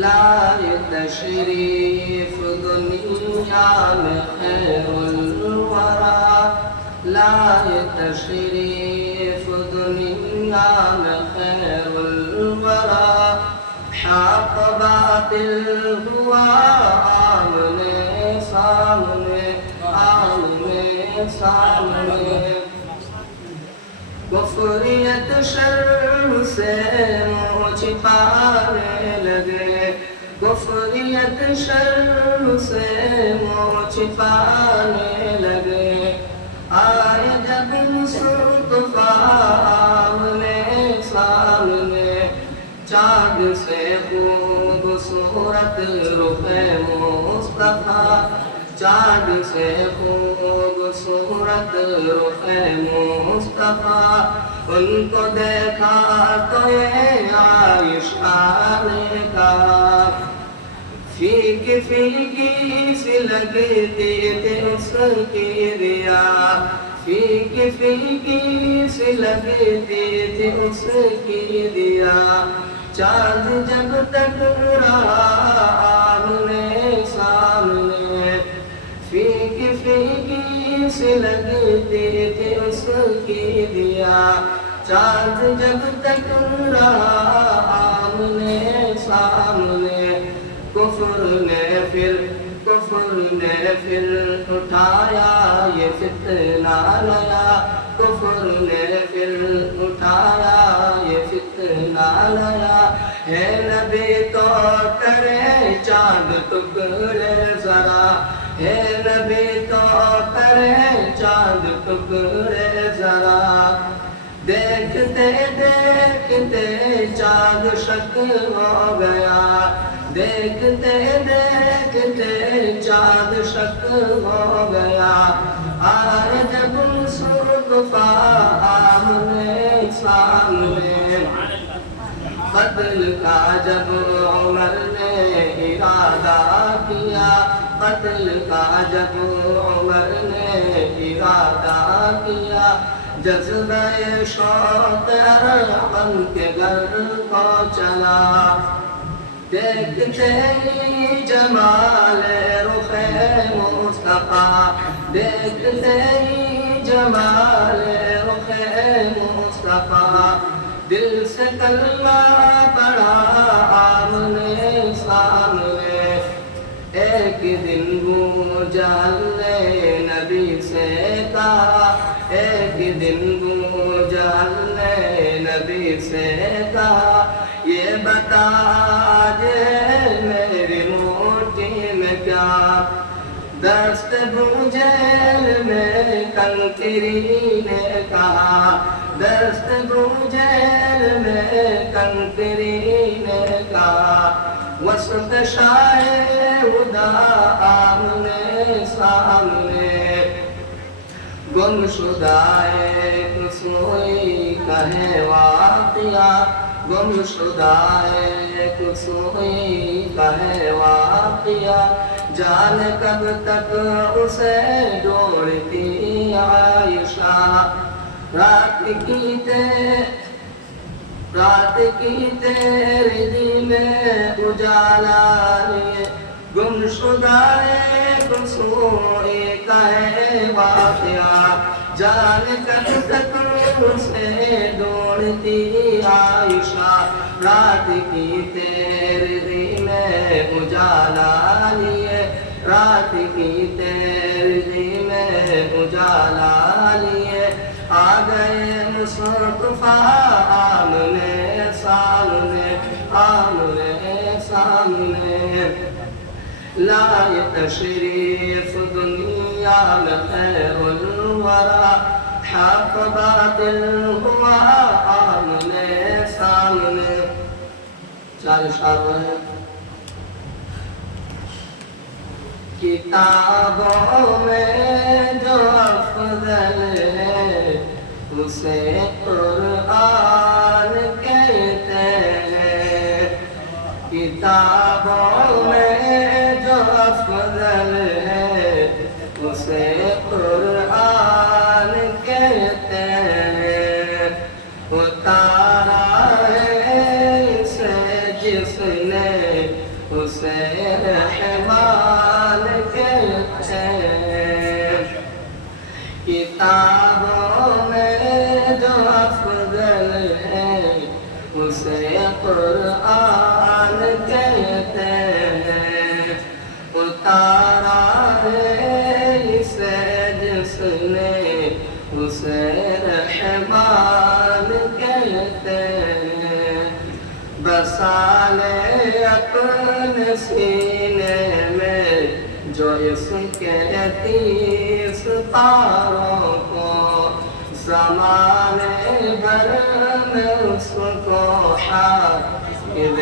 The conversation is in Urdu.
لائے تشریف دنیا میں خیر الورا، لائے تشریف دنیا میں خیر الورا، حق باطل ہوا آمنے سامنے، آمنے سامنے، کفریت شر سے منہ چھپانے لگے، کفریت شر سے منہ چھپانے لگے، آئے جب مصطفیٰ آمنے سامنے، چاند سے خوبصورت رخ مصطفیٰ، چاند سے خوبصورت رخ مصطفیٰ، ان کو دیکھا تو یہ عائشہ نے کہا، فیکی فیکی سی لگتی تھی اس کی ریا، فیکی فیکی سی لگتی تھی اس کی ریا، چاند جب تک رہا آمنے سامنے، فیکی فیکی سی لگتی تھی اس کی ریا، چاند جب تک رہا آمنے سامنے، کفر نے پھر اٹھایا یہ فتنہ نیا، کفر نے پھر اٹھایا یہ فتنہ نیا، ہے نبی تو کرے چاند ٹکڑے ذرا، ہے نبی تو کرے چاند ٹکڑے ذرا، دیکھتے دیکھتے چاند شک ہو گیا، دیکھتے دیکھتے چاند شک ہو گیا، آئے جب مصطفیٰ آمنے سامنے، قتل کا جب عمر نے ارادہ کیا، قتل کا جب عمر نے ارادہ کیا، جذبہ شوق ارغم کے گھر کو چلا، دیکھتے ہی جمال رخ مصطفیٰ، دیکھتے ہی جمال رخ مصطفیٰ، دل سے کلمہ پڑھا آمنے سامنے، ایک دن ابو جہل نے نبی سے کہا، ایک دن ابو جہل نے نبی سے کہا، یہ بتا آج میری مٹھی میں کیا، دست ابو جہل میں کنکری نے کہا، دست ابو جہل میں کنکری نے کہا، وسط شاہ ہدا آمنے سامنے، گم شدہ ایک سوئی کا ہے واقعہ، گم شدہ ایک سوئی کا ہے واقعہ، جانے کب تک اسے ڈھونڈتی عائشہ، رات کی تیری دل میں اجالا لیے، گم شدہ ایک سوئی کا ہے واقعہ، جانے کب تک اسے ڈھونڈتی عائشہ، رات کی تیری دل میں اجالا لیے، رات کی تیری دل میں اجالا لیے، آ گئے مصطفیٰ آمنے سامنے، آمنے سامنے، لائے تشریف دنیا میں خیر الورا، حق باطل ہوا آمنے سامنے، چار اشعار ہیں، کتابوں میں جو افضل ہے اسے قرآن کہتے ہیں، کتابوں میں جو افضل ہے اسے قرآن کہتے ہیں، اتارا ہے اسے جس نے اسے رحمان کہتے ہیں کتابوں میں جو افضل ہے اسے قرآن کہتے ہیں اتارا ہے اسے جس نے اسے رحمان کہتے ہیں بسا لے اپنے سینے میں جو اس کے 30 تاروں کو زمانے بھر میں اس کو حافظ